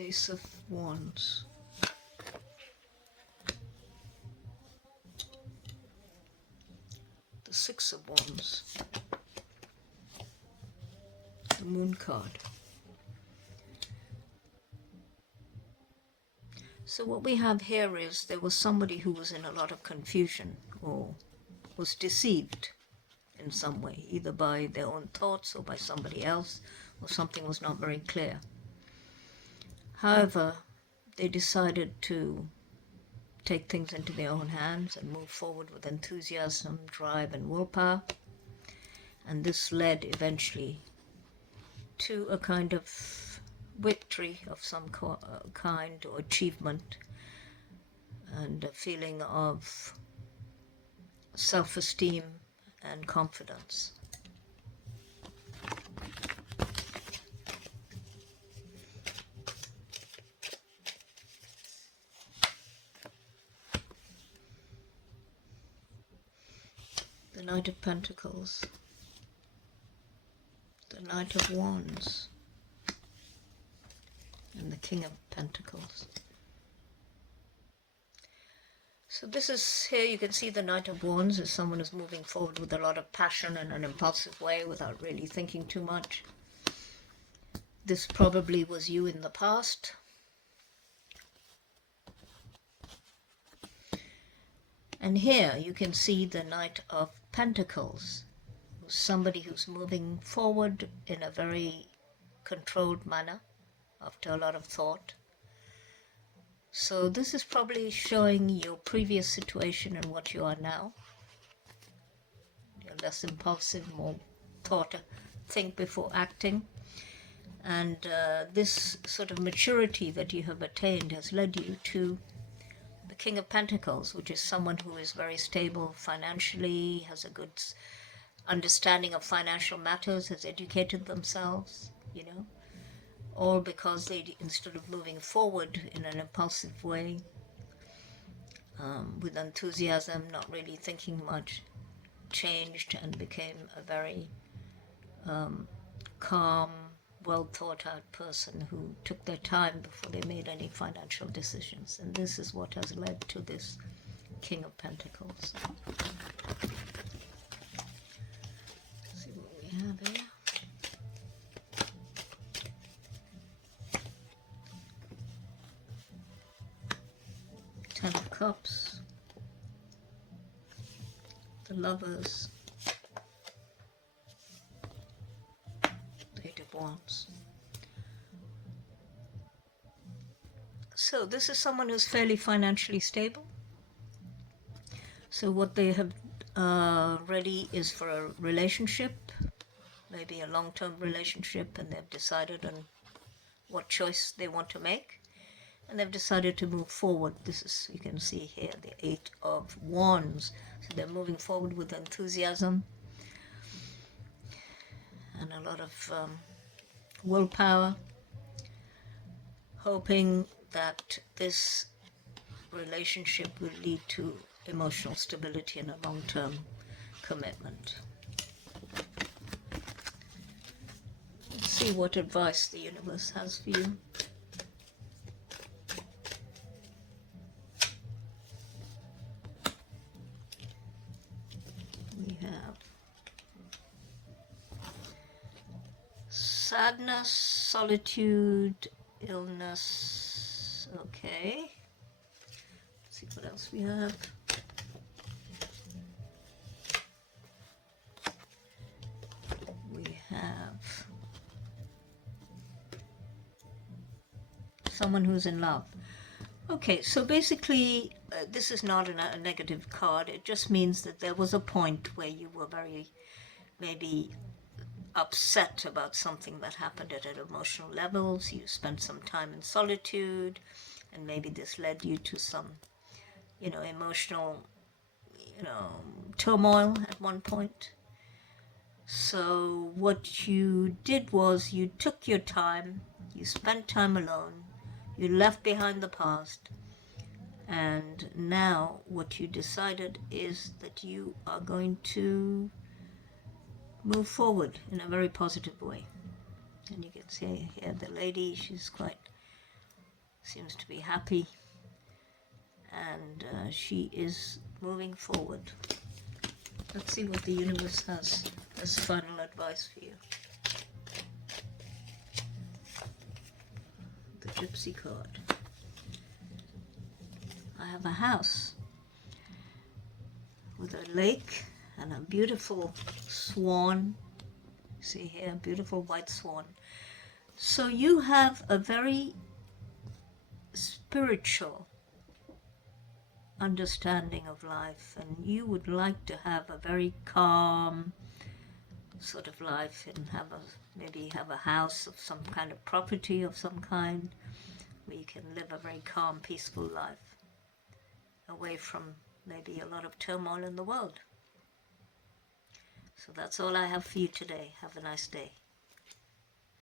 The Ace of Wands. The Six of Wands. The Moon card. So what we have here is there was somebody who was in a lot of confusion or was deceived in some way, either by their own thoughts or by somebody else, or something was not very clear. However, they decided to take things into their own hands and move forward with enthusiasm, drive, and willpower. And this led eventually to a kind of victory of some kind or achievement, and a feeling of self-esteem and confidence. The Knight of Pentacles, the Knight of Wands, and the King of Pentacles. So this is, here you can see the Knight of Wands is someone who's moving forward with a lot of passion in an impulsive way without really thinking too much. This probably was you in the past. And here you can see the Knight of Pentacles, somebody who's moving forward in a very controlled manner after a lot of thought. So this is probably showing your previous situation and what you are now. You're less impulsive, more think before acting. And this sort of maturity that you have attained has led you to the King of Pentacles, which is someone who is very stable financially, has a good understanding of financial matters, has educated themselves, or because they, instead of moving forward in an impulsive way, with enthusiasm, not really thinking much, changed and became a very calm, well thought out person who took their time before they made any financial decisions. And this is what has led to this King of Pentacles. Let's see what we have here. Ten of Cups, the Lovers, the Eight of Wands. So this is someone who's fairly financially stable. So what they have ready is for a relationship, maybe a long-term relationship, and they've decided on what choice they want to make. And they've decided to move forward. This is, you can see here, the Eight of Wands. So they're moving forward with enthusiasm and a lot of willpower, hoping that this relationship will lead to emotional stability and a long-term commitment. Let's see what advice the universe has for you. Sadness, solitude, illness. Okay. Let's see what else we have. We have someone who's in love. Okay, so basically this is not a negative card. It just means that there was a point where you were very maybe upset about something that happened at an emotional levels. You spent some time in solitude, and maybe this led you to some, emotional, turmoil at one point. So what you did was you took your time, you spent time alone, you left behind the past, and now what you decided is that you are going to move forward in a very positive way. And you can see here the lady, she's quite seems to be happy, and she is moving forward. Let's see what the universe has as final advice for you. The Gypsy card. I have a house with a lake and a beautiful swan. See here, beautiful white swan. So you have a very spiritual understanding of life, and you would like to have a very calm sort of life and maybe have a house of some kind of property of some kind where you can live a very calm, peaceful life away from maybe a lot of turmoil in the world. So that's all I have for you today. Have a nice day.